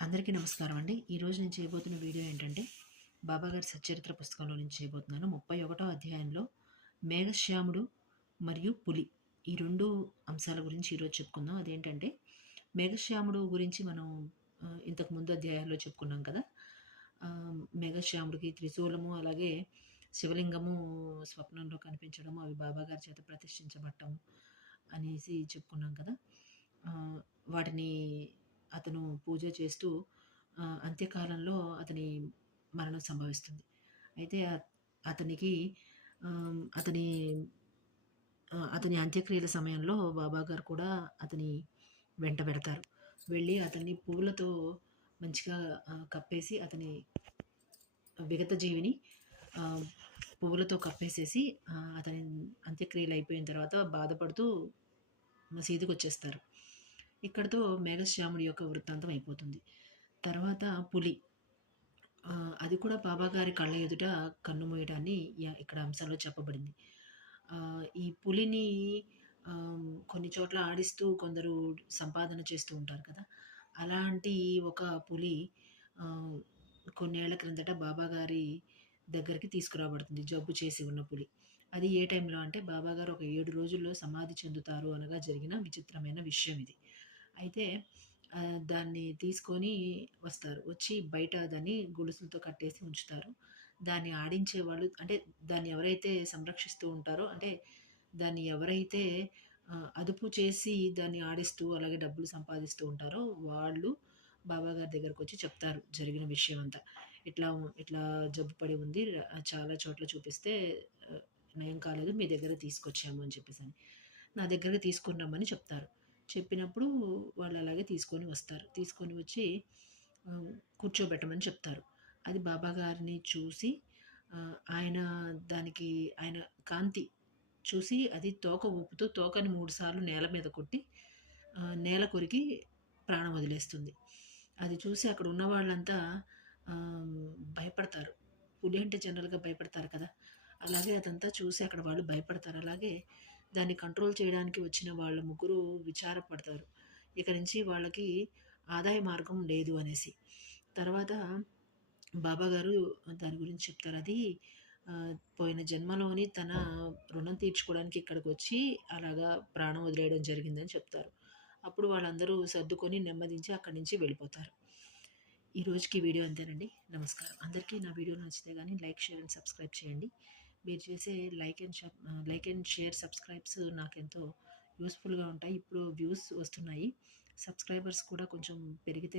అందరికీ నమస్కారం అండి. ఈరోజు నేను చేయబోతున్న వీడియో ఏంటంటే, బాబాగారి సచ్చరిత్ర పుస్తకంలో నుంచి చేయబోతున్నాను. 31వ అధ్యాయంలో మేఘశ్యాముడు మరియు పులి ఈ 2 అంశాల గురించి ఈరోజు చెప్పుకుందాం. అదేంటంటే, మేఘశ్యాముడు గురించి మనం ఇంతకు ముందు అధ్యాయాల్లో చెప్పుకున్నాం కదా! మేఘశ్యాముడికి త్రిశూలము, అలాగే శివలింగము స్వప్నంలో కనిపించడము, అవి బాబాగారి చేత ప్రతిష్ఠించబడటం అనేసి చెప్పుకున్నాం కదా! వాటిని అతను పూజ చేస్తూ అంత్యకాలంలో అతని మరణం సంభవిస్తుంది. అయితే అతనికి అతని అతని అంత్యక్రియల సమయంలో బాబాగారు కూడా అతని వెంట వెడతారు. వెళ్ళి అతన్ని పువ్వులతో మంచిగా కప్పేసి అతని విగత జీవిని పువ్వులతో కప్పేసేసి అతని అంత్యక్రియలు అయిపోయిన తర్వాత బాధపడుతూ మసీదుకొచ్చేస్తారు. ఇక్కడితో మేఘశ్యాముడి యొక్క వృత్తాంతం అయిపోతుంది. తర్వాత పులి అది కూడా బాబాగారి కళ్ళ ఎదుట కన్ను మూయడాన్ని ఇక్కడ అంశంలో చెప్పబడింది. ఈ పులిని కొన్ని చోట్ల ఆడిస్తూ కొందరు సంపాదన చేస్తూ ఉంటారు కదా! అలాంటి ఒక పులి కొన్నేళ్ల క్రిందట బాబాగారి దగ్గరికి తీసుకురాబడుతుంది. జబ్బు చేసి ఉన్న పులి. అది ఏ టైంలో అంటే బాబాగారు ఒక 7 రోజుల్లో సమాధి చెందుతారు అనగా జరిగిన విచిత్రమైన విషయం ఇది. అయితే దాన్ని తీసుకొని వస్తారు. వచ్చి బయట దాన్ని గొలుసులతో కట్టేసి ఉంచుతారు. దాన్ని ఆడించేవాళ్ళు అంటే దాన్ని ఎవరైతే సంరక్షిస్తూ ఉంటారో అంటే దాన్ని ఎవరైతే అదుపు చేసి దాన్ని ఆడిస్తూ అలాగే డబ్బులు సంపాదిస్తూ ఉంటారో వాళ్ళు బాబాగారి దగ్గరకొచ్చి చెప్తారు జరిగిన విషయం అంతా. ఇట్లా ఇట్లా జబ్బు పడి ఉంది. చాలా చోట్ల చూపిస్తే నయం కాలేదు. మీ దగ్గర తీసుకొచ్చాము అని చెప్పేసని. నా దగ్గరకి తీసుకొని రమ్మని చెప్తారు. చెప్పినప్పుడు వాళ్ళు అలాగే తీసుకొని వస్తారు. తీసుకొని వచ్చి కూర్చోబెట్టమని చెప్తారు. అది బాబాగారిని చూసి ఆయన దానికి ఆయన కాంతి చూసి అది తోక ఊపుతూ తోకని 3 సార్లు నేల మీద కొట్టి నేల కొరికి ప్రాణం వదిలేస్తుంది. అది చూసి అక్కడ ఉన్న వాళ్ళంతా భయపడతారు. పులి అంటే జనరల్‌గా భయపడతారు కదా! అలాగే అదంతా చూసి అక్కడ వాళ్ళు భయపడతారు. అలాగే దాన్ని కంట్రోల్ చేయడానికి వచ్చిన వాళ్ళ ముగ్గురు విచారపడతారు. ఇక నుంచి వాళ్ళకి ఆదాయ మార్గం లేదు అనేసి. తర్వాత బాబాగారు దాని గురించి చెప్తారు. అది పోయిన జన్మలోని తన రుణం తీర్చుకోవడానికి ఇక్కడికొచ్చి అలాగా ప్రాణం వదిలేయడం జరిగిందని చెప్తారు. అప్పుడు వాళ్ళందరూ సర్దుకొని నెమ్మదించి అక్కడి నుంచి వెళ్ళిపోతారు. ఈ రోజుకి వీడియో అంతేనండి. నమస్కారం. అందరికీ నా వీడియో నచ్చితే గాని లైక్, షేర్ అండ్ సబ్స్క్రైబ్ చేయండి. మీరు చేసే లైక్ అండ్ షేర్, సబ్స్క్రైబ్స్ నాకెంతో యూస్‌ఫుల్‌గా ఉంటాయి. ఇప్పుడు వ్యూస్ వస్తున్నాయి. సబ్స్క్రైబర్స్ కూడా కొంచెం పెరిగితే